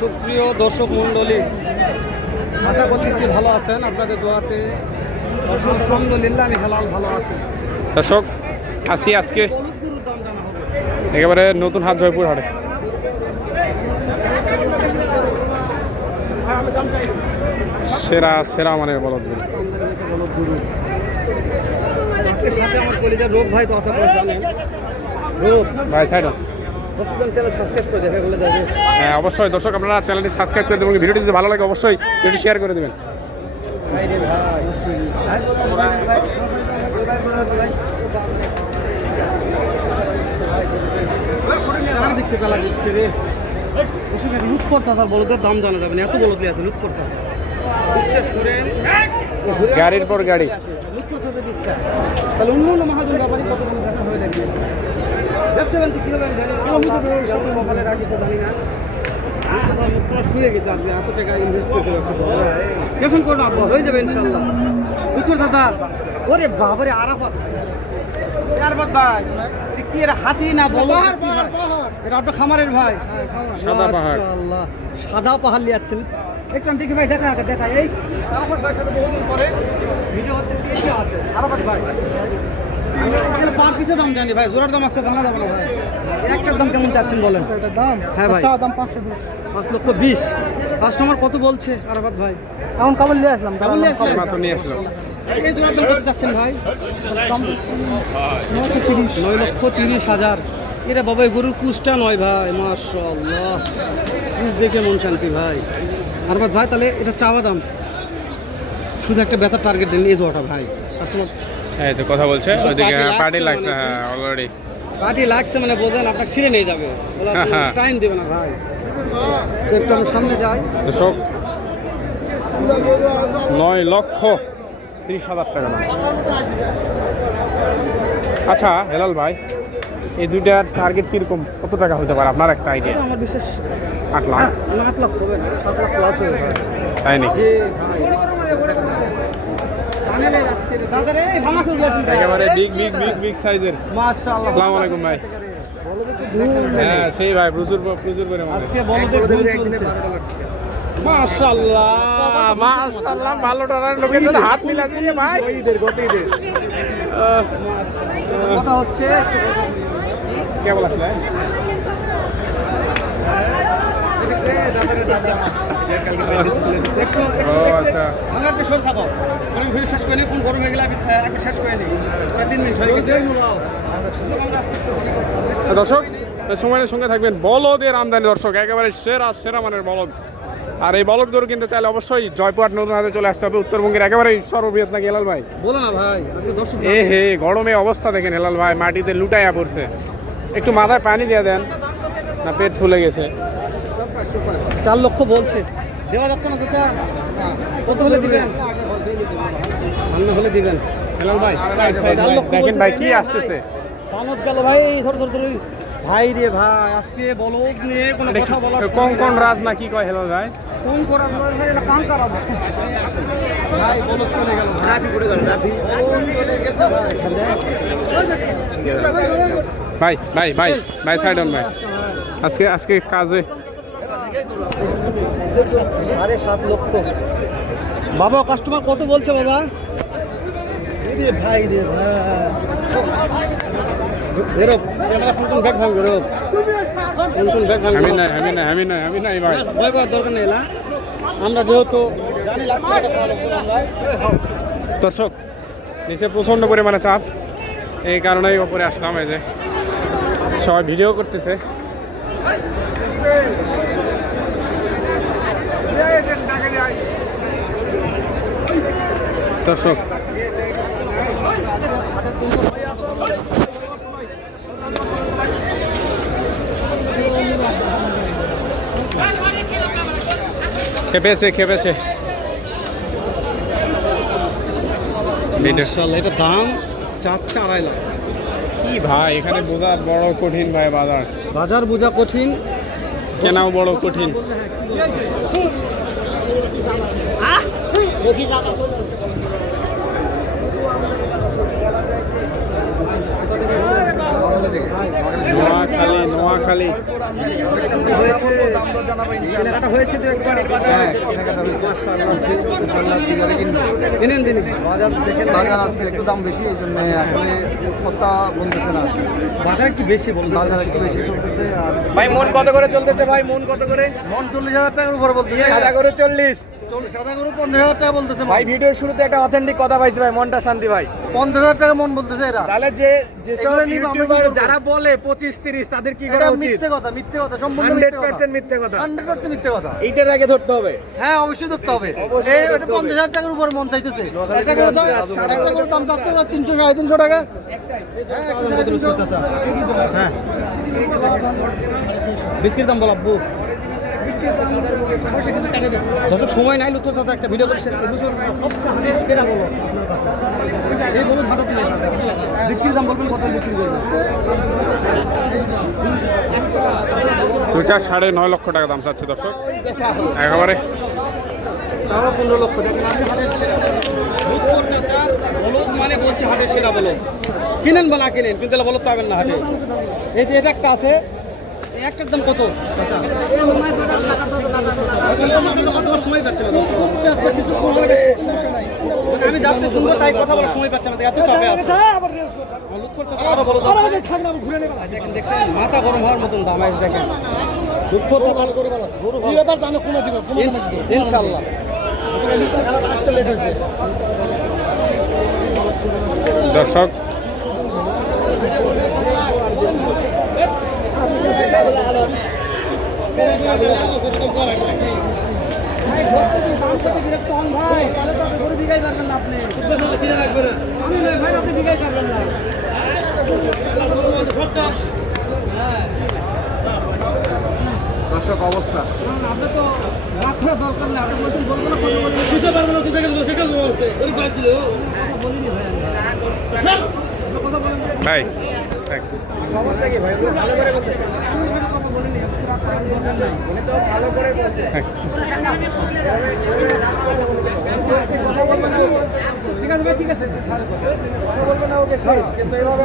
সুপ্রিয় দর্শক মণ্ডলী, আশা করতেছি ভালো আছেন। আপনাদের দোয়াতে আলহামদুলিল্লাহ আমি হেলাল ভালো আছি। দর্শক আসি আজকে একেবারে নতুন হাট জয়পুর হাটে। সেরা সেরা মানে বলদ আজকে সাথে আমার কলিজার রূপ ভাই তো আছে, আপনারা জানেন। রূপ ভাই সাইড চ্যানেল সাবস্ক্রাইব করে দেখে বলে যাবে। হ্যাঁ অবশ্যই দর্শক আপনারা চ্যানেলটি সাবস্ক্রাইব করে দেবেন, ভিডিওটি যদি ভালো লাগে অবশ্যই ভিডিওটি শেয়ার করে দেবেন। দেখতে পেলা দিচ্ছে রে, লুট করতে তার বলদের দাম জানা যাবে না, এত বলদ আছে লুট করতে। বিশ্বাস করেন গাড়ির পর গাড়ি লুট করতে তাহলে অন্য অন্য মহাজন ব্যাপারী কত দেখা হয়ে যাবে। ব্যবসা বাণিজ্য কীভাবে আমি জানি, আমি তো সব মোবাইলে রাখি তো জানি না। শুয়ে গেছে আপনি এত টাকা ইনভেস্ট করেছে টেনশন করুন আব্বা, হয়ে যাবে ইনশাল্লাহ। উত্তর দাদা ওরে বাবারে আরাফাত আরাফাত ভাই কি এর হাতি না বলো, এটা আপনার খামারের ভাই সাদা পাহাড়। মাশাআল্লাহ সাদা পাহাড় লিয়াচ্ছেন একটু দেখি ভাই, দেখা দেখা এই আরাফাত ভাই সাথে বহুদিন পরে ভিডিও হচ্ছে দিয়েছে আছে আরাফাত ভাই। আমি পার পিসে দাম জানি ভাই, জোড়ার দাম আজকে জানা যাবে না ভাই। একটার দাম কেমন চাচ্ছেন বলেন? এটার দাম হ্যাঁ ভাই দাম 5,20,000। কাস্টমার কত বলছে আরাফাত ভাই? এখন কেবল নিয়ে আসলাম, মাত্র নিয়ে আসলাম। এই জোড়ার দাম কত চাচ্ছেন ভাই? 9,30,000। এরা বাবা গরুর কুচটা নয় ভাই, মাশাআল্লাহ কুচ দেখে মন শান্তি ভাই। আরাফাত ভাই তাহলে এটা চাওয়া দাম, শুধু একটা বেতার টার্গেট দেন এই জোড়াটা ভাই। কাস্টমার এই তো কথা বলছে ওইদিকে পার্টি লাগছে। হ্যাঁ অলরেডি পার্টি লাগছে মানে বোঝেন আপনাকে ছিঁড়ে নিয়ে যাবে, টাইম দেবে না ভাই। একটু আমি সামনে যাই। দর্শক 9,30,000 টাকা দাম। আচ্ছা হেলাল ভাই, এই দুইটার টার্গেট কিরকম, কত টাকা হতে পারে আপনার একটা আইডিয়া? আমার বিশেষ 8 লাখ 8 লাখ হবে না, 7 লাখ প্লাস হবে ভাই। তাই নাকি? জি ভাই টানেলে যাচ্ছে রে দাদা রে, ভাঙা চলে যাচ্ছে একেবারে বিগ বিগ বিগ বিগ সাইজের। মাশাআল্লাহ। আসসালামু আলাইকুম ভাই। বলদে তো ধুম হ্যাঁ সেই ভাই প্রচুর প্রচুর করে আজকে বলদে ধুম চলছে। মাশাআল্লাহ মাশাআল্লাহ, ভালো টানার লোকের সাথে হাত মিলাচ্ছে রে ভাই। গতিতে কথা হচ্ছে কেমন আসলে? ও আচ্ছা আমাকে সর থাকো, আমি ভিডিও শেষ করে নিই, ফোন গরম হয়ে গেলে আমি শেষ করে নিই। 3 মিনিট হয়ে গেছে। দর্শক সময়ের সঙ্গে থাকবেন। বলদের আমদানি দর্শক একেবারে সেরা সেরা মানের বলদ। আর এই বলদ গরু কিনতে চাইলে অবশ্যই জয়পুরহাট নতুন হাটে চলে আসতে হবে। উত্তরবঙ্গের একেবারে সর্ববৃহৎ নাকি হেলাল ভাই? বলো না ভাই, আপনি দর্শক এ হে গরমে অবস্থা দেখেন হেলাল ভাই, মাটিতে লুটাইয়া পড়ছে। একটু মাথায় পানি দিয়ে দেন না, পেট ফুলে গেছে। 4 লক্ষ বলছে, দেওয়া যাচ্ছে না যেটা। কত হলে দিবেন? ভালো হলে দিবেন হেলাল ভাই দেখেন ভাই কি আসতেছে। দামত গেল ভাই, ধর ধর ধর ভাই রে ভাই, আজকে বলদ নিয়ে কোনো কথা বলা কোন রাজ না কি কয় হেলাল ভাই? কোন করা ভাই, এটা কাম করা ভাই। বলদ চলে গেল, ট্রাফিক উঠে গেল, ট্রাফিক বলদ চলে গেছে ভাই। ভাই ভাই ভাই ভাই সাইড অন ভাই। আজকে কাজে 7.5 লক্ষ। বাবা কাস্টমার কত বলছে বাবা? রে ভাই রে ভাই, বেরো ক্যামেরা ফোন ব্যাগ ভাঙ বেরো, ফোন ব্যাগ ভাঙ। আমি নাই ভাই, ভয় করার দরকার নেই না, আমরা যেহেতু জানি লাগছে। দর্শক নিচে প্রচণ্ড পরিমাণে চাপ, এই কারণেই ওপরে আসলাম। এই যে সবাই ভিডিও করতেছে। দর্শক খেপেছে এটা দাম চাচ্ছে 2.5 লাখ। কি ভাই এখানে বোঝা বড় কঠিন ভাই, বাজার বোঝা কঠিন, কেনাও বড় কঠিন। নোয়াখালী হয়েছে কেনাকাটা হয়েছে তো একবার কিনেন দিনই বাজার দেখে বাজার আজকে একটু দাম বেশি, এই জন্য আসলে কথা বলতেছে না। বাজার একটু বেশি বলতে বাজার একটু বেশি চলতেছে। আর ভাই মন কত করে চলতেছে ভাই? মন কত করে? মন 40,000 টাকার উপরে বলতেছে। সাদা করে 40। সাদা গরু 50,000 টাকা বলতেছে। ভাই ভিডিওর শুরুতে একটা অথেন্টিক কথা পাইছি ভাই, মনটা শান্তি ভাই। 50,000 টাকা মন বলতেছে এরা। তাহলে যে এগুলো নিব আমরা কি করব? যারা বলে 25-30 তাদের কি করা এটা উচিত? মিথ্যে কথা সম্পূর্ণ মিথ্যে কথা। 100% মিথ্যে কথা। 100% মিথ্যে কথা। এইটার আগে ধরতে হবে। হ্যাঁ অবশ্যই ধরতে হবে। অবশ্যই এই ধরতে হবে। 50,000 টাকার উপরে মন চাইতেছে। একটা গরুর দাম চাচ্ছে 300 350 টাকা। হ্যাঁ বিক্রির দাম বল আব্বু। দর্শক সময় নাই, লুৎফর চাচা একটা ভিডিও করে শেষ করে সবচেয়ে হাতে সেরা বলো এই বলো ধাটা তুলে বিক্রির দাম বলবেন কত বিক্রি করবেন? দুইটা 9.5 লক্ষ টাকা দাম চাচ্ছে দর্শক একেবারে। তারও 15 লক্ষ দেখেন আপনি হাটের সেরা লুৎফর চাচা বলদ মানে বলছে হাটের সেরা বলো। কিনেন বা না কিনেন কিন্তু বলদ পাবেন না হাটে। এই যে এটা একটা আছে, এই একটার দাম কত? সময় পাচ্ছে না, কিছু সমস্যা নাই, আমি যাতে শুনবো তাই কথা বলার সময় পাচ্ছে না, এত চাপে আছে। আরো বলো দেখেন, দেখছেন মাথা গরম হওয়ার মতন দাম আছে দেখেন। লুৎফর ভালো করে বলো ইনশাল্লাহ আসতে লেট হয়েছে দর্শক। দর্শক অবস্থা আপনি তো রাখার দরকার নেই, আপনি বলছেন বলবো না বুঝতে পারবো না ভাই সমস্যা কি ভাই? ভালো করে বলতে ঠিক আছে ভাই, ঠিক আছে কথা বলবেন না, ওকে শেষ। কিন্তু এইভাবে